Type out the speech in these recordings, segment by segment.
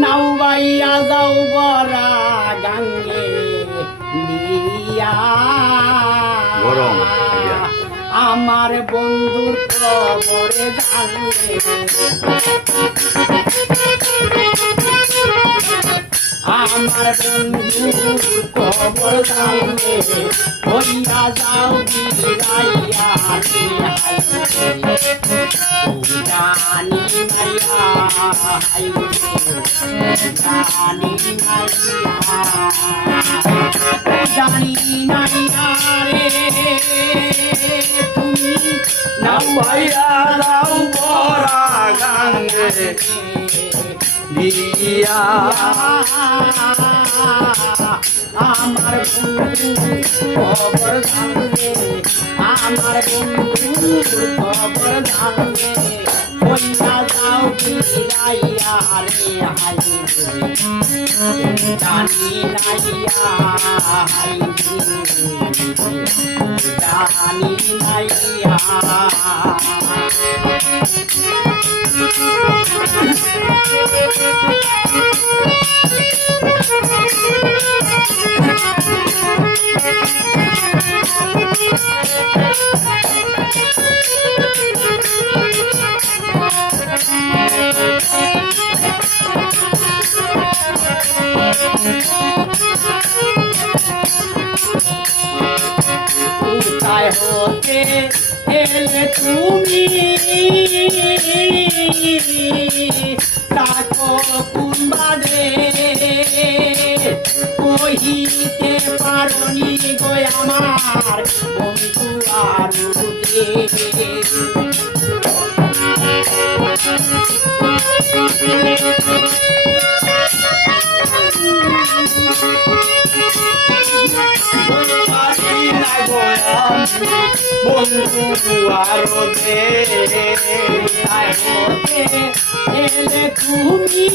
নাও বাইয়া যাও বরা গাঙ্গে দিয়া গরম আমার বন্ধুর খবরে জানলে আমার বন্ধুর খবর জানলে হইয়া যাও বিরাইয়া জানি মাইয়া জানি মাইয়া জানি নাইয়া রে তুমি নাও ভাইয়া যাও বরা গাঙ্গে দিয়া আমার বন্ধু খবর জানলে আমার বন্ধু খবর জানলে হইয়া যাও বিরাইয়া রে হাই জানি নাইয়া হাই জানি নাইয়া কোথায় হতে এলে তুমি তাকো কোন বাদে কহিতে পারনি গো আমার বন্ধু আর বন্ধু আরো দে এলে তুমি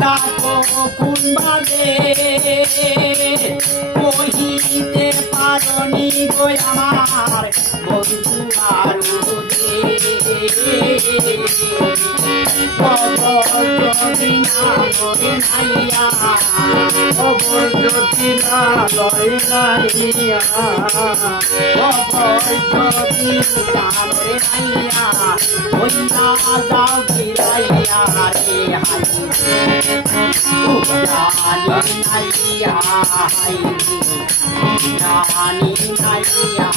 তাকো কোন বাদে কহিতে পারনি গো আমার বন্ধু আরো যদি না লয় নাইয়া খবর যদি না লয় নাইয়া যদি জানরে নাইয়া হইয়া যাও বিরাইয়া রে হাই জানি নাইয়া হাই জানি নাইয়া